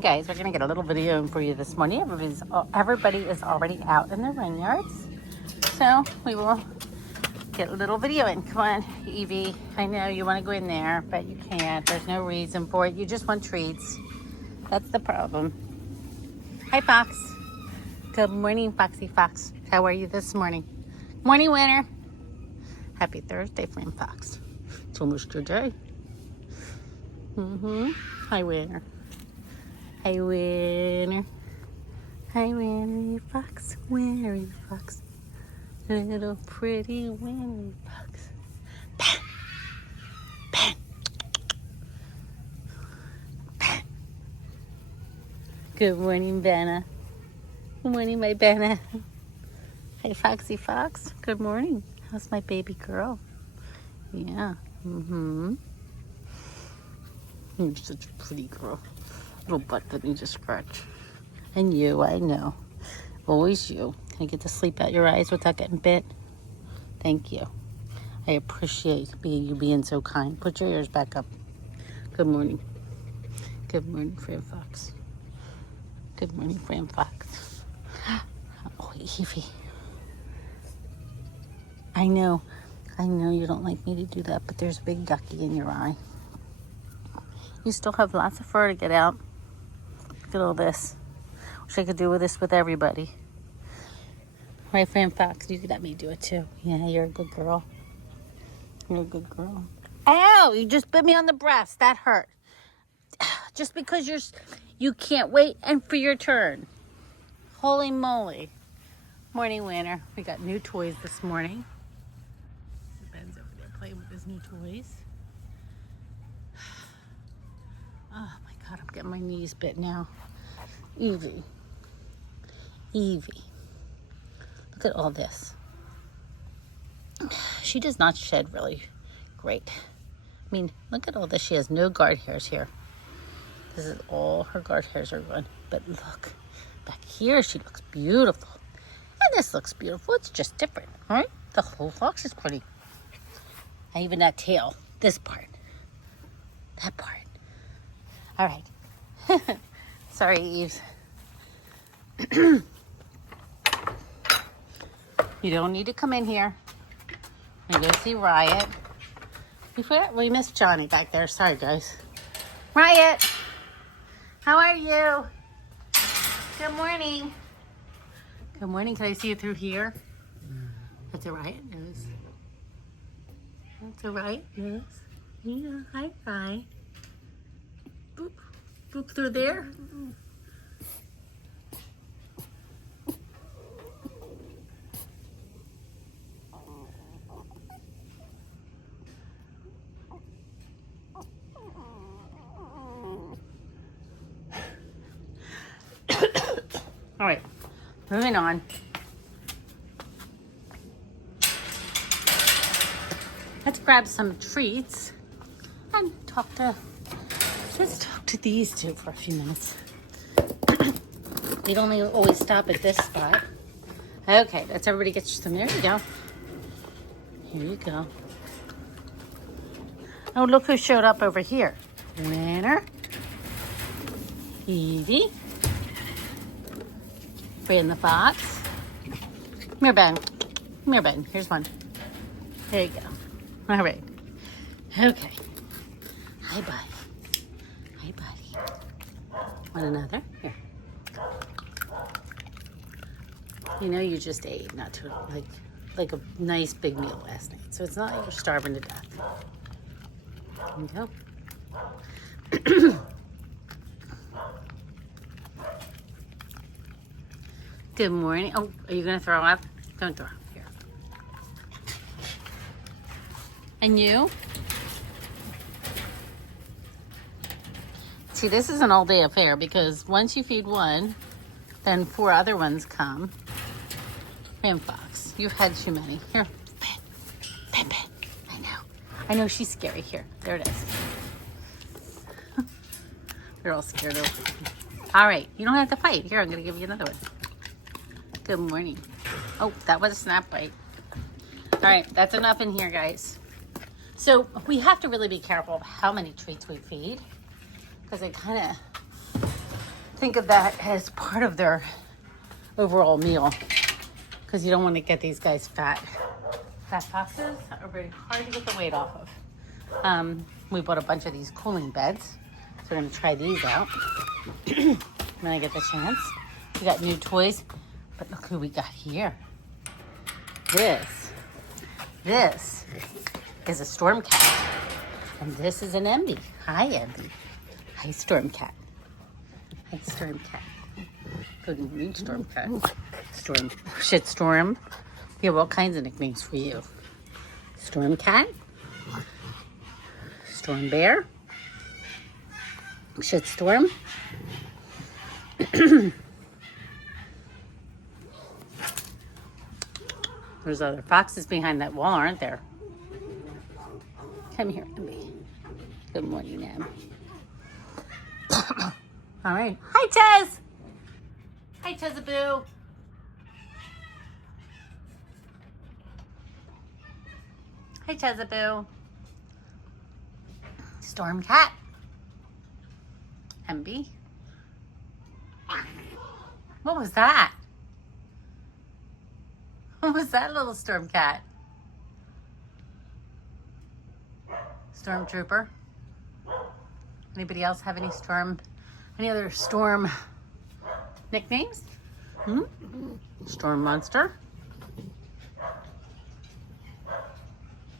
Guys, we're gonna get a little video in for you this morning. Everybody is already out in their vineyards, so we will get a little video in. Come on, Evie. I know you want to go in there, but you can't. There's no reason for it. You just want treats. That's the problem. Hi, Fox. Good morning, Foxy Fox. How are you this morning? Morning, Winter. Happy Thursday, Flame Fox. It's almost your day. Hi, Winter. Hi, Winter. Hi, Winter Fox. Winter Fox. Little pretty Winter Fox. Pat. Pat. Pat. Good morning, Benna. Good morning, my Benna. Hi, Foxy Fox. Good morning. How's my baby girl? Yeah. You're such a pretty girl. Little butt that needs a scratch. And you, I know. Always you. Can you get to sleep out your eyes without getting bit? Thank you. I appreciate you being so kind. Put your ears back up. Good morning. Good morning, Fran Fox. Good morning, Fran Fox. Oh, Evie. I know you don't like me to do that, but there's a big ducky in your eye. You still have lots of fur to get out. Look at all this. Wish I could do this with everybody. Right, Fran Fox? You could let me do it too. Yeah, you're a good girl. You're a good girl. Ow! You just bit me on the breast. That hurt. Just because you can't wait and for your turn. Holy moly. Morning, Winter. We got new toys this morning. Ben's over there playing with his new toys. Oh my God, I'm getting my knees bit now. Evie. Look at all this. She does not shed really great. I mean, look at all this. She has no guard hairs here. This is all her guard hairs are gone. But look, back here she looks beautiful. And this looks beautiful. It's just different, right? The whole fox is pretty. And even that tail, this part, that part. All right. Sorry, Eves. You don't need to come in here. We go see Riot. We missed Johnny back there. Sorry, guys. Riot, how are you? Good morning. Good morning. Can I see you through here? That's a Riot nose. That's a Riot nose. Yeah, hi. Boop. Boop through there. All right, moving on. Let's grab some treats and let's talk to these two for a few minutes. They'd only always stop at this spot. Okay, let's everybody get some. There you go. Here you go. Oh, look who showed up over here. Winter. Evie. Fran the Fox. Come here, Ben. Come here, Ben. Here's one. There you go. All right. Okay. Hi, buddy. Hi, buddy. Want another? Here. You know you just ate not too like a nice big meal last night, so it's not like you're starving to death. There you go. Good morning. Oh, are you gonna throw up? Don't throw up. Here. And you? See, this is an all-day affair because once you feed one, then 4 other ones come. Fran Fox, you've had too many. Here, Ben. I know she's scary. Here, there it is. They're all scared of her. All right, you don't have to fight. Here, I'm gonna give you another one. Good morning. Oh, that was a snap bite. All right, that's enough in here, guys. So we have to really be careful of how many treats we feed because it kind of think of that as part of their overall meal, because you don't want to get these guys fat. Fat foxes are very hard to get the weight off of. We bought a bunch of these cooling beds, so we're going to try these out when I get the chance. We got new toys, but look who we got here. This is a storm cat, and this is an Emby. Hi, Emby. Hi, storm cat. Hi, storm cat. Good morning, storm cat. Storm, shit, storm. We have all kinds of nicknames for you. Storm cat, storm bear, shit storm. There's other foxes behind that wall, aren't there? Come here, Emby. Good morning, Em. All right. Hi, Tez. Hi, Tezaboo. Hi, Tezaboo. Storm cat. Emby. What was that? What was that, little storm cat? Stormtrooper. Anybody else have any other storm nicknames? Storm monster.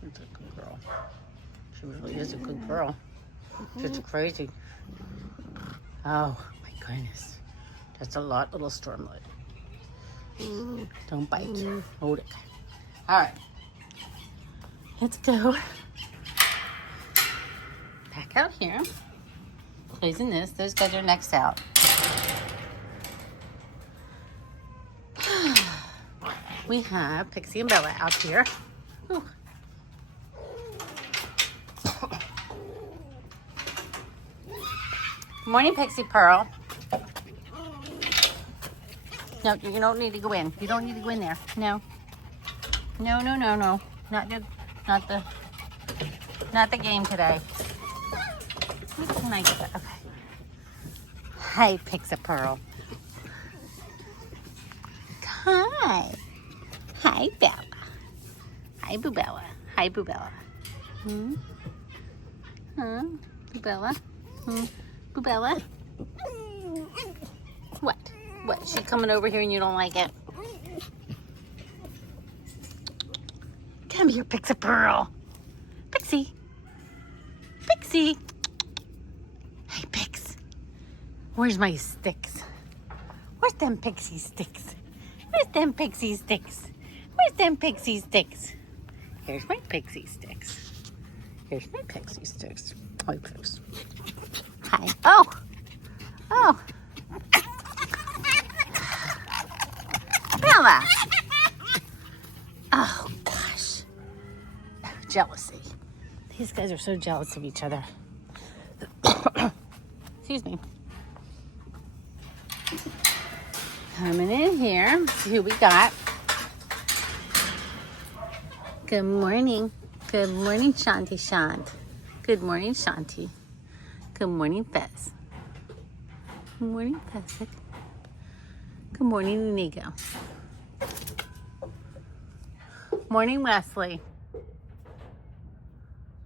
She's a good girl. She really is a good girl. Just crazy. Oh my goodness. That's a lot, little stormlet. Don't bite. Hold it. All right. Let's go back out here. Placing this. Those guys are next out. We have Pixie and Bella out here. Ooh. Good morning, Pixie Pearl. No, you don't need to go in. You don't need to go in there. No. No, no, no, no. Not the game today. Can I get that? Okay. Hi, Pixie Pearl. Hi. Hi, Bella. Hi, Boo Bella. Hi, Boo Bella. Boo Bella? Boo Bella? What? What? Is she coming over here and you don't like it? Come here, Pixie Pearl. Pixie. Pixie. Hey, Pix. Where's my sticks? Where's them pixie sticks? Where's them pixie sticks? Where's them pixie sticks? Here's my pixie sticks. Here's my pixie sticks. Hi, Pix. Hi. Oh. Oh. Bella. Oh, gosh. Jealousy. These guys are so jealous of each other. Excuse me. Coming in here. See who we got. Good morning. Good morning, Shanti Shant. Good morning, Shanti. Good morning, Fez. Good morning, Fezzik. Good morning, Inigo. Morning, Wesley.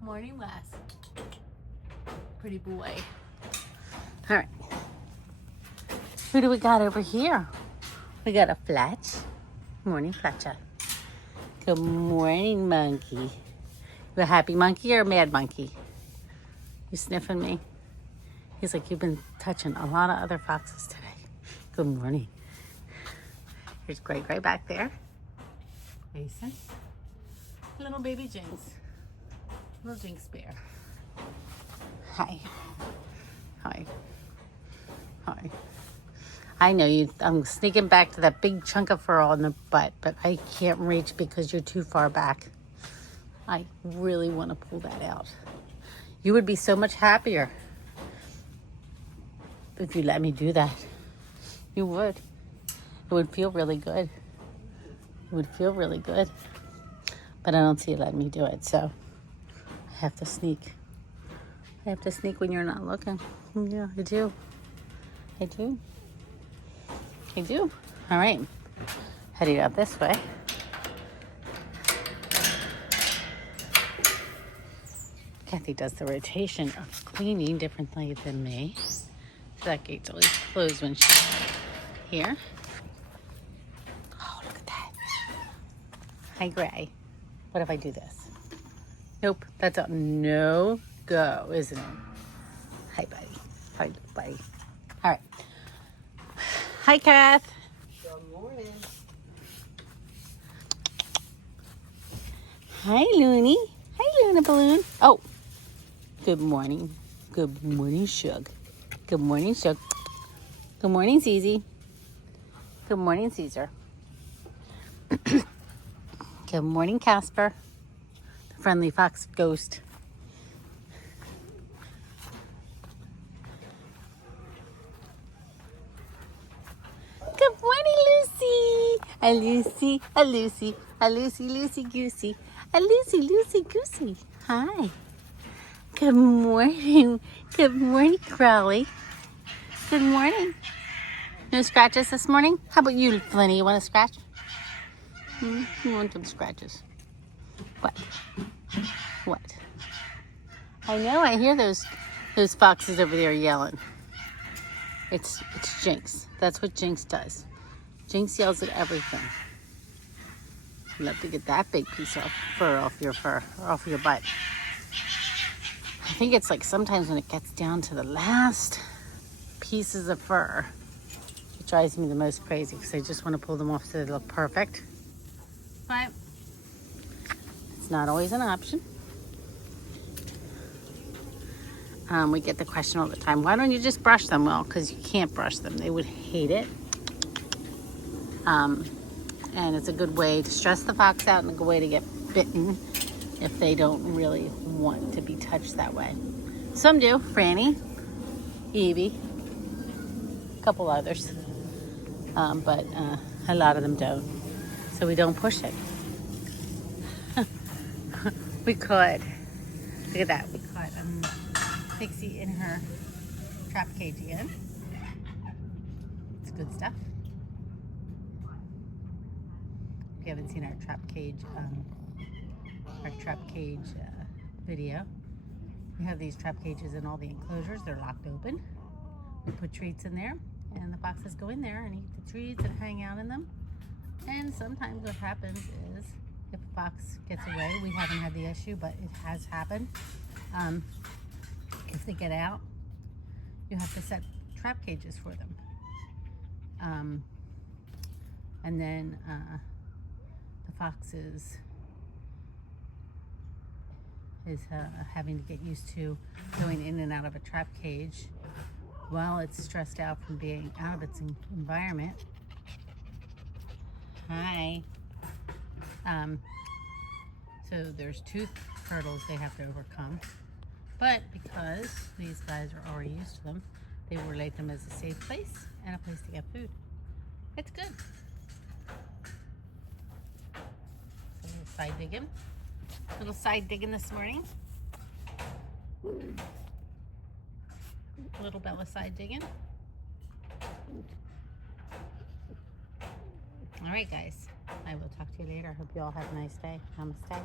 Morning, Wes. Pretty boy. All right. Who do we got over here? We got a Fletch. Morning, Fletcher. Good morning, monkey. You a happy monkey or a mad monkey? You sniffing me? He's like, you've been touching a lot of other foxes today. Good morning. Here's Gray Gray back there. Mason. Little baby Jinx. Little Jinx bear. Hi. Hi. Hi. I know you. I'm sneaking back to that big chunk of fur on the butt, but I can't reach because you're too far back. I really want to pull that out. You would be so much happier if you let me do that. You would. It would feel really good. It would feel really good. But I don't see you letting me do it, so I have to sneak. I have to sneak when you're not looking. Yeah, I do. I do. I do. All right. Heading out this way. Cathy does the rotation of cleaning differently than me. So that gate's always closed when she's here. Oh, look at that. Hi, Gray. What if I do this? Nope, that's a no-go, isn't it? Hi, buddy. Hi, buddy. All right. Hi, Kath. Good morning. Hi, Looney. Hi, Luna Balloon. Oh, good morning. Good morning, Shug. Good morning, Shug. Good morning, Zizi. Good morning, Caesar. Good morning, Casper. The friendly fox ghost. Good morning, Lucy. A Lucy, a Lucy, a Lucy, Lucy Goosey. A Lucy, Lucy Goosey. Hi. Good morning. Good morning, Crowley. Good morning. No scratches this morning? How about you, Flinny? You want a scratch? You want some scratches? What? What? I know. I hear those foxes over there yelling. It's Jinx. That's what Jinx does. Jinx yells at everything. Love to get that big piece of fur off your butt. I think it's like sometimes when it gets down to the last pieces of fur, it drives me the most crazy because I just want to pull them off so they look perfect. But it's not always an option. We get the question all the time, why don't you just brush them? Well, because you can't brush them. They would hate it. And it's a good way to stress the fox out and a good way to get bitten if they don't really want to be touched that way. Some do. Franny, Evie, a couple others. But a lot of them don't. So we don't push it. We could. Look at that. We caught Pixie in her trap cage again. It's good stuff. If you haven't seen our trap cage video, we have these trap cages in all the enclosures. They're locked open. We put treats in there, and the foxes go in there and eat the treats and hang out in them. And sometimes what happens is, if a fox gets away, we haven't had the issue, but it has happened. If they get out, you have to set trap cages for them. And then the fox is having to get used to going in and out of a trap cage while it's stressed out from being out of its environment. Hi. So there's 2 hurdles they have to overcome. But because these guys are already used to them, they relate them as a safe place and a place to get food. It's good. So a little side digging this morning. Little Bella side digging. All right, guys. I will talk to you later. Hope you all have a nice day. Namaste.